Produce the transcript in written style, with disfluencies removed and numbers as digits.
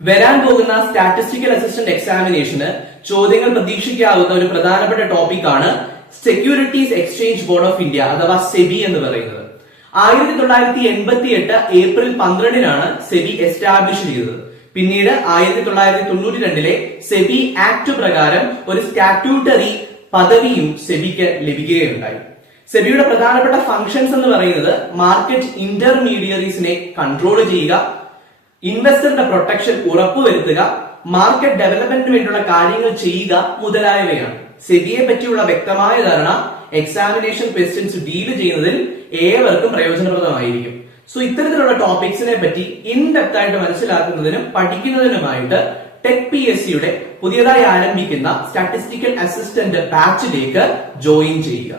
വരാൻ പോകുന്ന statistical assistant എക്സാമിനേഷന് ചോദ്യങ്ങൾ പ്രതീക്ഷിക്കാവുന്ന ഒരു പ്രധാനപ്പെട്ട ടോപ്പിക്കാണ് securities exchange board of India അഥവാ സെബി എന്ന് പറയുന്നത്. 1988 ഏപ്രിൽ 12-നാണ് സെബി എസ്റ്റാബ്ലിഷ് ചെയ്തത്. പിന്നീട് 1992-ലെ സെബി ആക്ട് പ്രകാരം ഒരു സ്റ്റാറ്റ്യൂട്ടറി പദവിയും സെബിക്ക് ലഭിക്കുകയുണ്ടായി. സെബിയുടെ പ്രധാനപ്പെട്ട ഫംഗ്ഷൻസ് എന്ന് പറയുന്നത് മാർക്കറ്റ് ഇന്റർമീഡിയറീസിനെ കൺട്രോൾ ചെയ്യുക, ഇൻവെസ്റ്ററുടെ പ്രൊട്ടക്ഷൻ ഉറപ്പുവരുത്തുക, മാർക്കറ്റ് ഡെവലപ്മെന്റിന് വേണ്ടിയുള്ള കാര്യങ്ങൾ ചെയ്യുക മുതലായവയാണ്. സെബിയെ പറ്റിയുള്ള വ്യക്തമായ ധാരണ എക്സാമിനേഷൻ ക്വസ്റ്റ്യൻസ് ഡീൽ ചെയ്യുന്നതിൽ ഏവർക്കും പ്രയോജനപ്രദമായിരിക്കും. സോ ഇത്തരത്തിലുള്ള ടോപ്പിക്സിനെ പറ്റി ഇൻ ഡെപ്ത് ആയിട്ട് മനസ്സിലാക്കുന്നതിനും പഠിക്കുന്നതിനുമായിട്ട് ടെക് PSCയുടെ പുതിയതായി ആരംഭിക്കുന്ന സ്റ്റാറ്റിസ്റ്റിക്കൽ അസിസ്റ്റന്റ് ബാച്ചിലേക്ക് ജോയിൻ ചെയ്യുക.